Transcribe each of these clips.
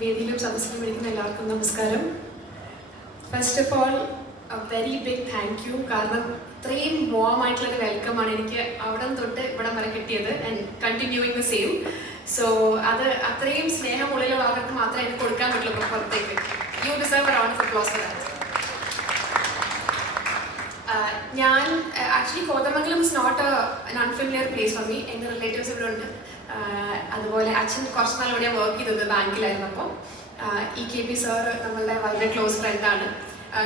വേദിയിലും സദസ്സിലും ഇരിക്കുന്ന എല്ലാവർക്കും നമസ്കാരം. First of all very big thank you. കാരണം ഇത്രയും വാമായിട്ടുള്ളൊരു വെൽക്കമാണ് എനിക്ക് അവിടെ തൊട്ട് ഇവിടം വരെ കിട്ടിയത് and continuing the same. So അത് അത്രയും സ്നേഹമുള്ളിലുള്ള ആൾക്ക് മാത്രമേ എനിക്ക് കൊടുക്കാൻ പറ്റുള്ളൂ പുറത്തേക്ക്. You deserve a round of applause for that. ഞാൻ actually Kothamangalam is not an unfamiliar place for me. എൻ്റെ റിലേറ്റീവ്സ് ഇവിടെ ഉണ്ട്. അതുപോലെ അച്ഛൻ കുറച്ച് നാൾ ഇവിടെ വർക്ക് ചെയ്തത് ബാങ്കിലായിരുന്നപ്പോൾ. EKP സാർ നമ്മളുടെ വളരെ ക്ലോസ് ഫ്രണ്ടാണ്.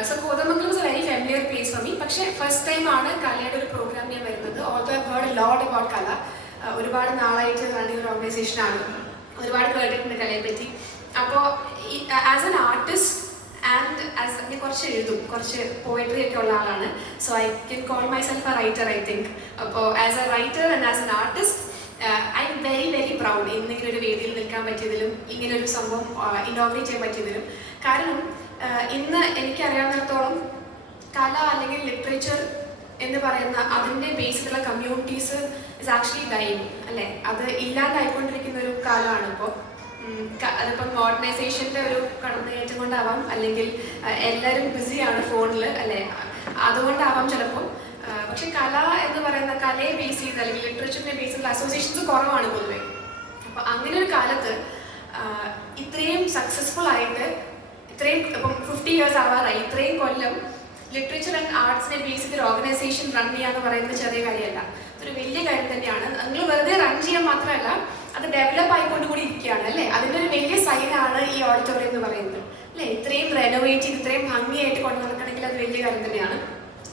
So Kothamangalam is a very familiar place for me. പക്ഷേ ഫസ്റ്റ് ടൈമാണ് കലയുടെ ഒരു പ്രോഗ്രാം ഞാൻ വരുന്നത്. Also I heard a lot about കല. ഒരുപാട് നാളായിട്ട് റണ്ണിങ് ഒരു ഓർഗനൈസേഷനാണ്. ഒരുപാട് കേട്ടിട്ടുണ്ട് കലയെ പറ്റി. അപ്പോൾ as an artist and as ഞാൻ കുറച്ച് എഴുതും, കുറച്ച് പോയട്രി ഒക്കെ ഉള്ള ആളാണ്. So I can call myself a writer I think. അപ്പോൾ as a writer and as an artist I am very very proud ഇന്നിങ്ങനെ ഒരു വേദിയിൽ നിൽക്കാൻ പറ്റിയതിലും ഇങ്ങനെ ഒരു സംഭവം ഇനോഗ്രേറ്റ് ചെയ്യാൻ പറ്റിയതിലും. കാരണം ഇന്ന് എനിക്കറിയാവുന്നിടത്തോളം കല അല്ലെങ്കിൽ ലിറ്ററേച്ചർ എന്ന് പറയുന്ന അതിൻ്റെ ബേസിലുള്ള കമ്മ്യൂണിറ്റീസ് ഇസ് ആക്ച്വലി ഡൈങ് അല്ലേ. അത് ഇല്ലാതായിക്കൊണ്ടിരിക്കുന്ന ഒരു കാലമാണ് ഇപ്പോൾ. അതിപ്പം മോഡേണൈസേഷൻ്റെ ഒരു കടന്നുകയറ്റം കൊണ്ടാവാം, അല്ലെങ്കിൽ എല്ലാവരും ബിസിയാണ് ഫോണിൽ അല്ലേ, അതുകൊണ്ടാവാം ചിലപ്പോൾ. പക്ഷെ കല എന്ന് പറയുന്ന കലയെ ബേസ് ചെയ്ത് അല്ലെങ്കിൽ ലിറ്ററേച്ചറിനെ ബേസ് ചെയ്തുള്ള അസോസിയേഷൻസ് കുറവാണ് പൊതുവെ. അപ്പം അങ്ങനെ ഒരു കാലത്ത് ഇത്രയും സക്സസ്ഫുൾ ആയിട്ട് ഇത്രയും ഇപ്പം 50 years ആവാറായി, ഇത്രയും കൊല്ലം ലിറ്ററേച്ചർ ആൻഡ് ആർട്സിനെ ബേസ് ചെയ്തൊരു ഓർഗനൈസേഷൻ റൺ ചെയ്യാന്ന് പറയുന്നത് ചെറിയ കാര്യമല്ല. അതൊരു വലിയ കാര്യം തന്നെയാണ്. നിങ്ങൾ വെറുതെ റൺ ചെയ്യാൻ മാത്രമല്ല, അത് ഡെവലപ്പ് ആയിക്കൊണ്ട് കൂടി ഇരിക്കുകയാണ് അല്ലേ. അതിൻ്റെ ഒരു വലിയ സൈനാണ് ഈ ഓഡിറ്റോറിയം എന്ന് പറയുന്നത് അല്ലേ. ഇത്രയും റെനോവേറ്റ് ചെയ്ത് ഇത്രയും ഭംഗിയായിട്ട് കൊണ്ടു നടക്കണമെങ്കിൽ അത് വലിയ കാര്യം തന്നെയാണ്.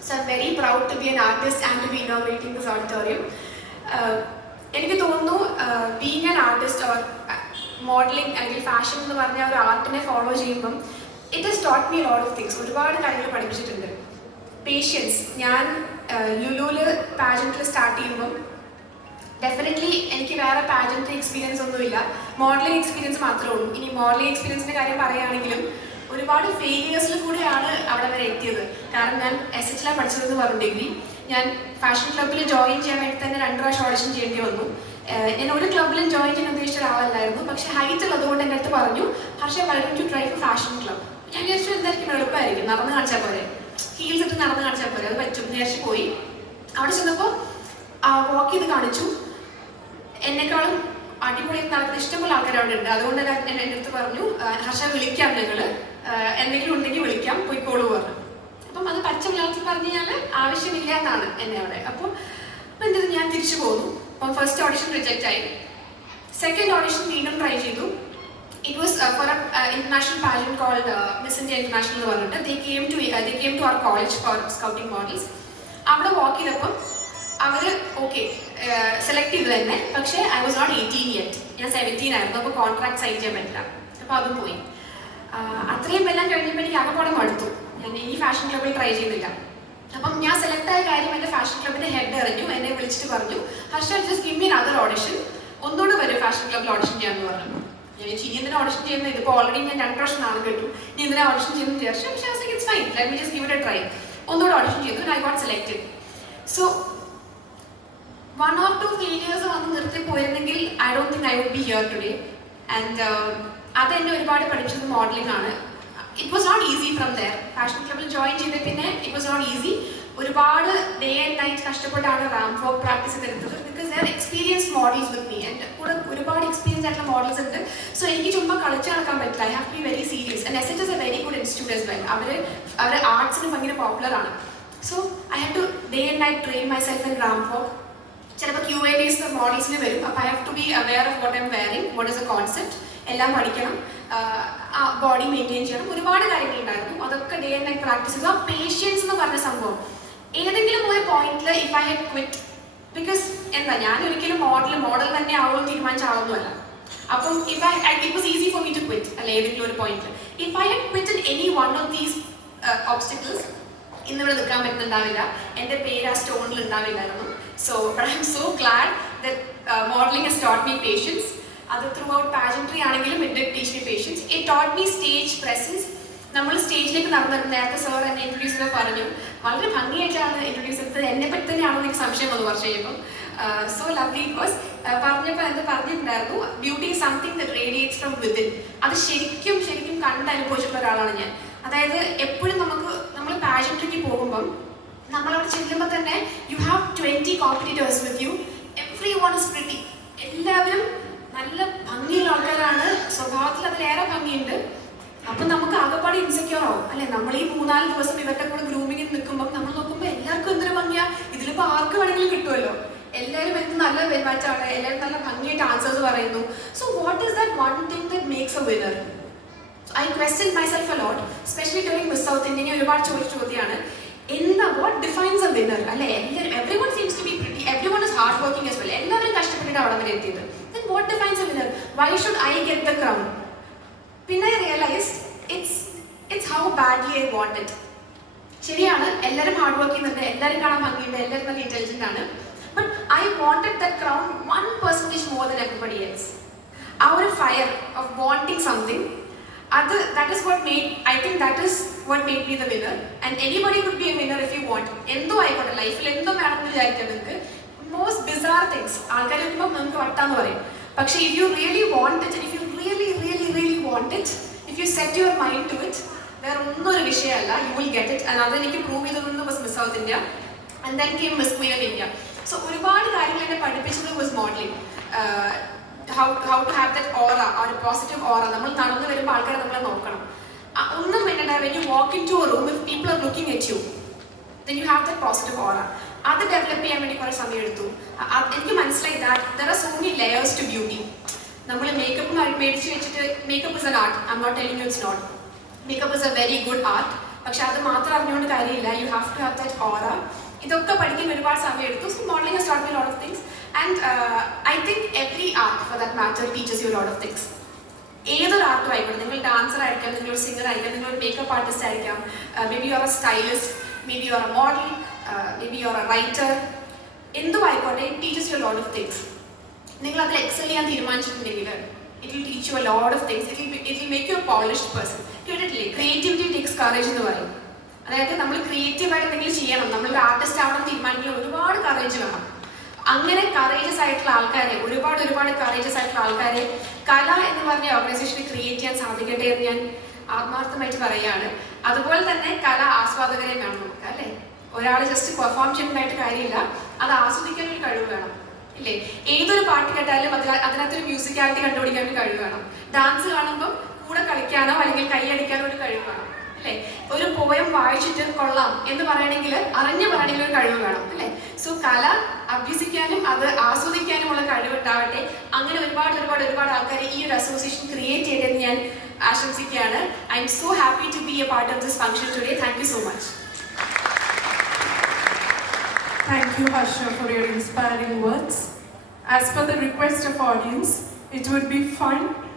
So I'm very proud to be an artist and to be inaugurating this auditorium. എനിക്ക് തോന്നുന്നു being an artist or modeling അല്ലെങ്കിൽ ഫാഷൻ എന്ന് പറഞ്ഞ ഒരു ആർട്ടിനെ ഫോളോ ചെയ്യുമ്പം it has taught me lot of things. ഒരുപാട് കാര്യങ്ങൾ പഠിപ്പിച്ചിട്ടുണ്ട്. പേഷ്യൻസ്. ഞാൻ ലുലുവിൽ പാജൻറ്റിൽ സ്റ്റാർട്ട് ചെയ്യുമ്പം ഡെഫിനറ്റ്ലി എനിക്ക് വേറെ പാജൻറ്റ് എക്സ്പീരിയൻസ് ഒന്നുമില്ല, മോഡലിംഗ് എക്സ്പീരിയൻസ് മാത്രമേ ഉള്ളൂ. ഇനി മോഡലിംഗ് എക്സ്പീരിയൻസിൻ്റെ കാര്യം പറയുകയാണെങ്കിലും ഒരുപാട് ഫെയിലിയേഴ്സിൽ കൂടെയാണ് അവിടെ വരെ എത്തിയത്. കാരണം ഞാൻ SH പഠിച്ചതെന്ന് പറഞ്ഞു ഡിഗ്രി. ഞാൻ ഫാഷൻ ക്ലബ്ബിൽ ജോയിൻ ചെയ്യാൻ വേണ്ടി തന്നെ 2 പ്രാവശ്യം ഓഡിഷൻ ചെയ്യേണ്ടി വന്നു. ഞാൻ ഒരു ക്ലബ്ബിലും ജോയിൻ ചെയ്യാൻ ഉദ്ദേശിച്ച ഒരാളല്ലായിരുന്നു. പക്ഷേ ഹൈറ്റ് ഉള്ളതുകൊണ്ട് എൻ്റെ അടുത്ത് പറഞ്ഞു, Harsha welcome to try for fashion club. ഞാൻ വിചാരിച്ചു എന്തായിരിക്കും എളുപ്പമായിരിക്കും, നടന്ന് കാണിച്ചാൽ പോരെ, ഹീൽസ് ഇട്ട് നടന്ന് കാണിച്ചാൽ പോരെ, അത് പറ്റും വിചാരിച്ച് പോയി. അവിടെ ചെന്നപ്പോൾ വാക്ക് ചെയ്ത് കാണിച്ചു. എന്നെക്കാളും അടിപൊളി നടക്കുന്ന ഇഷ്ടംപോലെ ആൾക്കാർ അവിടെ ഉണ്ട്. അതുകൊണ്ട് എൻ്റെ അടുത്ത് പറഞ്ഞു, ഹർഷ വിളിക്കാം, ഞങ്ങൾ എന്തെങ്കിലും ഉണ്ടെങ്കിൽ വിളിക്കാം, പോയിക്കോളൂ പറഞ്ഞു. അപ്പം അത് പച്ച മലയാളത്തിൽ പറഞ്ഞു കഴിഞ്ഞാൽ ആവശ്യമില്ല എന്നാണ് എന്നെ അവിടെ. അപ്പോൾ എന്ത് ഞാൻ തിരിച്ചു പോന്നു. അപ്പം ഫസ്റ്റ് ഓഡിഷൻ റിജക്റ്റ് ആയി. സെക്കൻഡ് ഓഡിഷൻ വീണ്ടും ട്രൈ ചെയ്തു. It was for international pageant called Miss India international എന്ന് പറഞ്ഞിട്ട് they came to our college for scouting models. അവിടെ വാക്ക് ചെയ്തപ്പം അവർ ഓക്കെ സെലക്ട് ചെയ്തു തന്നെ. പക്ഷേ ഐ വാസ് നോട്ട് 18 yet. ഞാൻ 17 ആയിരുന്നു. അപ്പോൾ കോൺട്രാക്ട് സൈൻ ചെയ്യാൻ പറ്റില്ല. അപ്പോൾ അതും പോയി. അത്രയും എല്ലാം കഴിഞ്ഞപ്പോൾ എനിക്ക് ആകെപ്പാടെ മടുത്തു. ഞാൻ ഈ ഫാഷൻ ക്ലബ്ബിൽ ട്രൈ ചെയ്തില്ല. അപ്പം ഞാൻ സെലക്ട് ആയ കാര്യം എൻ്റെ ഫാഷൻ ക്ലബിൻ്റെ ഹെഡ് അറിഞ്ഞു. എന്നെ വിളിച്ചിട്ട് പറഞ്ഞു, Harsha just give me another audition, ഒന്നുകൂടെ വരും ഫാഷൻ ക്ലബ്ബിൽ ഓഡിഷൻ ചെയ്യാമെന്ന് പറഞ്ഞു. ഞാൻ ഇനി എന്തിനാ ഓഡിഷൻ ചെയ്യുന്നത്, ഇതിപ്പോൾ ഓൾറെഡി ഞാൻ 2 പ്രാവശ്യം നാളെ കിട്ടും, ഇനി എന്തിനാ ഓഡിഷൻ ചെയ്യുന്നത് വിചാരിച്ചു. പക്ഷേ it's fine, let me just give it a try. ഒന്നുകൂടെ ഓഡിഷൻ ചെയ്തു. I got selected. So 1 or 2 failures വന്ന് നിർത്തി പോയിരുന്നെങ്കിൽ I don't think I would be here today. And അതെന്നെ ഒരുപാട് പഠിച്ചത് മോഡലിംഗ് ആണ്. It was not easy from there. Fashion ക്ലബിൽ ജോയിൻ ചെയ്ത പിന്നെ ഇറ്റ് വാസ് നോട്ട് ഈസി. ഒരുപാട് ഡേ ആൻഡ് നൈറ്റ് കഷ്ടപ്പെട്ടാണ് റാംപ് വാക്ക് പ്രാക്ടീസ് ചെയ്തെടുത്തത്. Because there experience models with me. എൻ്റെ കൂടെ ഒരുപാട് എക്സ്പീരിയൻസ് ആയിട്ടുള്ള മോഡൽസ് ഉണ്ട്. സോ എനിക്ക് ചുമ്മാ കളിച്ച് നടക്കാൻ പറ്റില്ല. I have to be very serious. And SH is a very good institute as well. അവർ ആർട്സിന് ഭയങ്കര പോപ്പുലർ ആണ്. So I have to day and night train myself in ramp walk. ചിലപ്പോൾ Q&As മോഡൽസിന് വരും. അപ്പോൾ I have to be aware of what I am wearing, what is a concept, എല്ലാം പഠിക്കണം, ബോഡി മെയിൻറ്റെയിൻ ചെയ്യണം. ഒരുപാട് കാര്യങ്ങളുണ്ടായിരുന്നു. അതൊക്കെ ഡേ ആൻഡ് നൈറ്റ് പ്രാക്ടീസ് ചെയ്തു. ആ പേഷ്യൻസ് എന്ന് പറഞ്ഞ സംഭവം ഏതെങ്കിലും ഒരു പോയിന്റിൽ if I had quit, because എന്താ ഞാൻ ഒരിക്കലും മോഡൽ തന്നെ ആവുമെന്ന് തീരുമാനിച്ച ആളൊന്നുമല്ല. അപ്പം it was easy for me to quit അല്ല ഏതെങ്കിലും ഒരു പോയിന്റിൽ. If I had quit in any one of these obstacles ഇന്നിവിടെ നിൽക്കാൻ പറ്റുന്നുണ്ടാവില്ല. എൻ്റെ പേര് ആ സ്റ്റോണിൽ ഉണ്ടാവില്ലായിരുന്നു. So but I M so glad that modelling has taught me patience. അത് ത്രൂ ഔട്ട് പാജൻട്രി ആണെങ്കിലും it did teach me patience. It taught me stage presence. നമ്മൾ സ്റ്റേജിലേക്ക് നടന്നു. നേരത്തെ സാർ എന്നെ ഇൻട്രൊഡ്യൂസ് ചെയ്തപ്പോൾ പറഞ്ഞു, വളരെ ഭംഗിയായിട്ടാണ് ഇൻട്രൊഡ്യൂസ് ചെയ്തത്. എന്നെ പറ്റി തന്നെയാണെന്ന് എനിക്ക് സംശയം വന്നു കുറച്ച് കഴിയുമ്പം. So lovely it was. പറഞ്ഞപ്പോൾ എന്ത് പറഞ്ഞിട്ടുണ്ടായിരുന്നു, beauty is something that radiates from within. അത് ശരിക്കും ശരിക്കും കണ്ടനുഭവിച്ചിട്ടുള്ള ഒരാളാണ് ഞാൻ. അതായത് എപ്പോഴും നമ്മൾ പാഷൻട്രിക്ക് പോകുമ്പം നമ്മളവിടെ ചെല്ലുമ്പോൾ തന്നെ you have 20 competitors with you. Every one is pretty. എല്ലാവരും നല്ല ഭംഗിയുള്ള ആൾക്കാരാണ്, സ്വഭാവത്തിൽ അതിലേറെ ഭംഗിയുണ്ട്. അപ്പം നമുക്ക് ആകെപ്പാട് ഇൻസെക്യൂർ ആവും അല്ലെ. നമ്മൾ ഈ 3-4 ദിവസം ഇവരുടെ കൂടെ ഗ്രൂമിങ്ങിൽ നിൽക്കുമ്പോൾ നമ്മൾ നോക്കുമ്പോൾ എല്ലാവർക്കും എന്തൊരു ഭംഗിയാ, ഇതിലിപ്പോൾ ആർക്ക് വേണമെങ്കിലും കിട്ടുമല്ലോ. എല്ലാവരും എന്ത് നല്ല പെരുമാറ്റമാണ്, എല്ലാവരും നല്ല ഭംഗിയായിട്ട് ആൻസേഴ്സ് പറയുന്നു. So what is that one thing that makes a winner? I question myself a lot, specially during Miss South India. ഒരുപാട് ചോദ്യമാണ് എന്താ വാട്ട് ഡിഫൈൻസ് എ വിന്നർ അല്ലെ. എല്ലാവരും everyone seems to be pretty, everyone is hard working as well. എല്ലാവരും കഷ്ടപ്പെട്ടിട്ട് അവിടെ വരെ എത്തിയത്. Then what defines a winner? Why should I get the crown? പിന്നെ I realised it's how badly I want it. ശരിയാണ്, എല്ലാവരും ഹാർഡ് വർക്ക് ചെയ്യുന്നുണ്ട്, എല്ലാവരും കാണാൻ ഭംഗിയുണ്ട്, എല്ലാവരും നല്ല ഇന്റലിജന്റ് ആണ്. But I wanted that crown 1% more than everybody else. ആ ഒരു fire of wanting something, that is what made me the winner. And anybody could be a winner if you want. എന്തോ ആയിക്കോട്ടെ, ലൈഫിൽ എന്തോ വേണമെന്ന് വിചാരിക്കാം നിങ്ങൾക്ക്. മോസ്റ്റ് ബിസാർ തിങ്സ് ആൾക്കാർ വരുമ്പോൾ നിങ്ങൾക്ക് വട്ടാന്ന് പറയും. പക്ഷേ if you really want it, if you really want it, if you set your mind to it, വേറെ ഒന്നും ഒരു വിഷയമല്ല, you will get it. And അതെനിക്ക് പ്രൂവ് ചെയ്തതൊന്നും was Miss South India and then came Miss Queen of India. So ഒരുപാട് കാര്യങ്ങൾ എന്നെ പഠിപ്പിച്ചത് was modelling. how to have that aura or a positive aura. നമ്മൾ നടന്നു വരുമ്പോൾ ആൾക്കാരെ നമ്മളെ നോക്കണം. ഒന്നും വേണ്ട, when you walk into a room, if people are looking at you, then you have that positive aura. അത് ഡെവലപ്പ് ചെയ്യാൻ വേണ്ടി കുറേ സമയം എടുത്തു. എനിക്ക് മനസ്സിലായി that there are so many layers to beauty. നമ്മൾ മേക്കപ്പ് മേടിച്ച് വെച്ചിട്ട് makeup is an art. I'm not telling you it's not. Makeup is a very good art. പക്ഷെ അത് മാത്രം അറിഞ്ഞുകൊണ്ട് കാര്യമില്ല. You have to have that aura. ഇതൊക്കെ പഠിക്കാൻ ഒരുപാട് സമയം എടുത്തു. So modeling has taught me a lot of things. And I think every art for that matter teaches you a lot of things. ഏതൊരു ആർട്ടും ആയിക്കോട്ടെ, നിങ്ങൾ ഡാൻസർ ആയിരിക്കാം, നിങ്ങളൊരു സിംഗർ ആയിരിക്കാം, നിങ്ങളൊരു മേക്കപ്പ് ആർട്ടിസ്റ്റ് ആയിരിക്കാം, maybe you are a stylist, maybe you are a model, maybe you are a writer, എന്തും ആയിക്കോട്ടെ, it teaches you a lot of things. നിങ്ങൾ അതിൽ എക്സൽ ചെയ്യാൻ തീരുമാനിച്ചിട്ടുണ്ടെങ്കിൽ it will teach you a lot of things. It will make you a polished person. കേട്ടിട്ടില്ലേ, creativity takes courage എന്ന് പറയും. അതായത് നമ്മൾ ക്രിയേറ്റീവായിട്ട് എന്തെങ്കിലും ചെയ്യണം, നമ്മളൊരു ആർട്ടിസ്റ്റ് ആവണം തീരുമാനിക്കുമ്പോൾ ഒരുപാട് കറേജ് വേണം. അങ്ങനെ കറേജസ് ആയിട്ടുള്ള ആൾക്കാരെ, ഒരുപാട് കറേജസ് ആയിട്ടുള്ള ആൾക്കാരെ കല എന്ന് പറഞ്ഞ ഓർഗനൈസേഷനെ ക്രിയേറ്റ് ചെയ്യാൻ സാധിക്കട്ടെ എന്ന് ഞാൻ ആത്മാർത്ഥമായിട്ട് പറയുകയാണ്. അതുപോലെ തന്നെ കല ആസ്വാദകരെ വേണം നമുക്ക് അല്ലേ. ഒരാൾ ജസ്റ്റ് പെർഫോം ചെയ്യുന്നതായിട്ട് കാര്യമില്ല, അത് ആസ്വദിക്കാനൊരു കഴിവ് വേണം ഇല്ലേ. ഏതൊരു പാട്ട് കേട്ടാലും അതിനകത്തൊരു മ്യൂസിക്കാലിറ്റി കണ്ടുപിടിക്കാൻ ഒരു കഴിവ് വേണം. ഡാൻസ് കാണുമ്പോൾ കൂടെ കളിക്കാനോ അല്ലെങ്കിൽ കൈയടിക്കാനോ ഒരു കഴിവ് വേണം അല്ലേ. ഒരു പോയം വായിച്ചിട്ട് കൊള്ളാം എന്ന് പറയണമെങ്കിൽ അറിഞ്ഞു പറയണമെങ്കിൽ ഒരു കഴിവ് വേണം അല്ലേ. സോ കല അഭ്യസിക്കാനും അത് ആസ്വദിക്കാനുമുള്ള കഴിവുണ്ടാവട്ടെ. അങ്ങനെ ഒരുപാട് ആൾക്കാരെ ഈ ഒരു അസോസിയേഷൻ ക്രിയേറ്റ് ചെയ്തെന്ന് ഞാൻ ആശംസിക്കുകയാണ്. I M so happy to be a part of this function today. Thank you so much. Thank you, Harsha, for your inspiring words. As per the request of audience, it would be fun